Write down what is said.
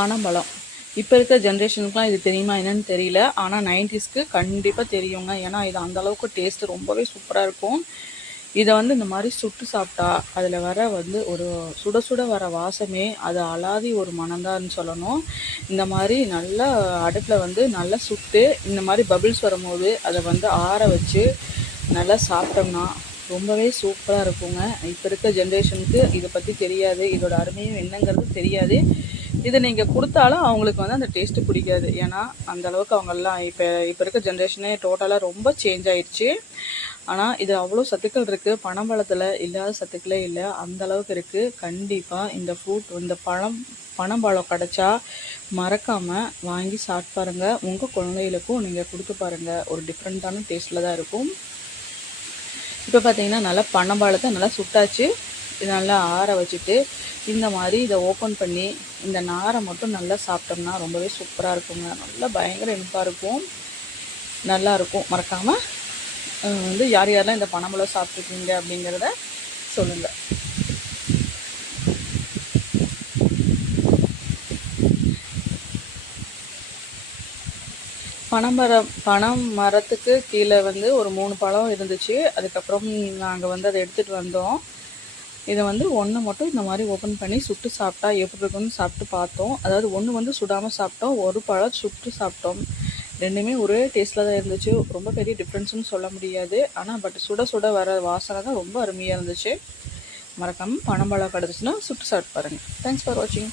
பனம்பழம் இப்போ இருக்க ஜென்ரேஷனுக்குலாம் இது தெரியுமா என்னன்னு தெரியல. ஆனால் நைன்டிஸ்க்கு கண்டிப்பாக தெரியுங்க. ஏன்னா இது அந்தளவுக்கு டேஸ்ட்டு ரொம்பவே சூப்பராக இருக்கும். இதை வந்து இந்த மாதிரி சுட்டு சாப்பிட்டா அதில் வர வந்து ஒரு சுட சுட வர வாசமே அது அலாதி ஒரு மணந்தான்னு சொல்லணும். இந்த மாதிரி நல்லா அடுப்பில் வந்து நல்லா சுட்டு இந்த மாதிரி பபிள்ஸ் வரும்போது அதை வந்து ஆற வச்சு நல்லா சாப்பிட்டோம்னா ரொம்பவே சூப்பராக இருக்குங்க. இப்போ இருக்க ஜென்ரேஷனுக்கு இதை பற்றி தெரியாது. இதோட அருமையும் என்னங்கிறது தெரியாது. இதை நீங்கள் கொடுத்தாலும் அவங்களுக்கு வந்து அந்த டேஸ்ட்டு பிடிக்காது. ஏன்னா அந்த அளவுக்கு அவங்கெல்லாம் இப்போ இப்போ இருக்க ஜென்ரேஷனே டோட்டலாக ரொம்ப சேஞ்ச் ஆயிடுச்சு. ஆனால் இது அவ்வளோ சத்துக்கள் இருக்குது பனம்பழத்தில் இல்லாத சத்துக்களே இல்லை. அந்த அளவுக்கு இருக்குது கண்டிப்பாக இந்த ஃப்ரூட் இந்த பழம் பனம்பழம் கிடச்சா மறக்காமல் வாங்கி சாப்பிட்டு பாருங்கள் உங்கள் குழந்தைகளுக்கும் நீங்கள் கொடுத்து பாருங்கள் ஒரு டிஃப்ரெண்ட்டான டேஸ்ட்டில் தான் இருக்கும். இப்போ பார்த்தீங்கன்னா நல்லா பனம்பழத்தை நல்லா சுட்டாச்சு. இது நல்லா ஆற வச்சுட்டு இந்த மாதிரி இதை ஓப்பன் பண்ணி இந்த நாரை மட்டும் நல்லா சாப்பிட்டோம்னா ரொம்பவே சூப்பராக இருக்குங்க. நல்லா பயங்கர இனிப்பாக இருக்கும். நல்லா இருக்கும். மறக்காமல் வந்து யார் யாரெல்லாம் இந்த பனம்பழம் சாப்பிட்ருக்கீங்க அப்படிங்கிறத சொல்லுங்கள் பனைமரம் பனம் மரத்துக்கு கீழே வந்து ஒரு மூணு பழம் இருந்துச்சு. அதுக்கப்புறம் நாங்கள் வந்து அதை எடுத்துகிட்டு வந்தோம். இதை வந்து ஒன்று மட்டும் இந்த மாதிரி ஓப்பன் பண்ணி சுட்டு சாப்பிட்டா எப்படி இருக்குன்னு சாப்பிட்டு பார்த்தோம். அதாவது ஒன்று வந்து சுடாமல் சாப்பிட்டோம் ஒரு பழம் சுட்டு சாப்பிட்டோம். ரெண்டுமே ஒரே டேஸ்ட்டில் தான் இருந்துச்சு. ரொம்ப பெரிய டிஃப்ரென்ஸ்னு சொல்ல முடியாது. ஆனால் பட் சுட சுட வர வாசனை தான் ரொம்ப அருமையாக இருந்துச்சு. மறக்காமல் பனம்பழம் கிடச்சிச்சின்னா சுட்டு சாப்பிட்டு பாருங்கள் தேங்க்ஸ் ஃபார் வாட்சிங்